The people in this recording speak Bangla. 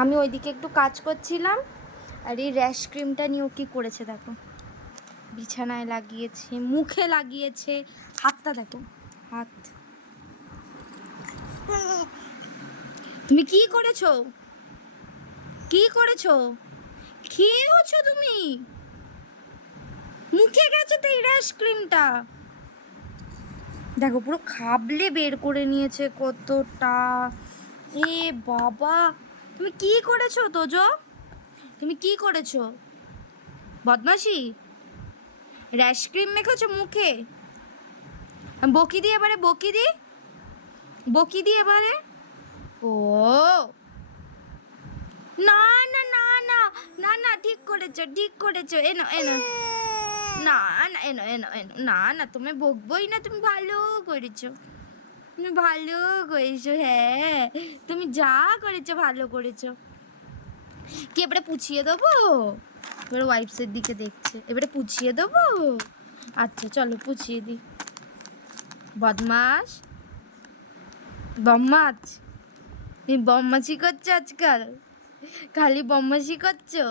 আমি ওইদিকে একটু কাজ করছিলাম, আর এই র্যাশ ক্রিমটা নিয়েও কি করেছে দেখো, বিছানায় লাগিয়েছে, মুখে লাগিয়েছে, হাতটা দেখো, হাত। তুমি কি করেছো? কি করেছো? খেয়েওছো তুমি? মুখে গেছে তো এই র্যাশ ক্রিমটা, দেখো পুরো খাবলে বের করে নিয়েছে কতটা। এ বাবা, তুমি কি করেছো তোজো? তুমি কি করেছো? বদমাশি, র্যাশ ক্রিম মেখেছো মুখে? বকি দি এবারে, বকি দি, বকি দি এবারে। ও না না না না না না, ঠিক করেছো, ঠিক করেছো, এনো এনো, না না, এনো এনো এনো, না না, তুমি বকবোই না, তুমি ভালো করেছো, তুমি ভালো করেছো, হ্যাঁ তুমি যা করেছো ভালো করেছো। কি এবারে পুছিয়ে দেবো? এবারে ওয়াইফসের দিকে দেখছে, এবারে পুছিয়ে দেবো? আচ্ছা চলো পুছিয়ে দিই। বদমাস, বম্মাচ, তুমি বম্মাসি করছো আজকাল, খালি বম্মাসি করছো।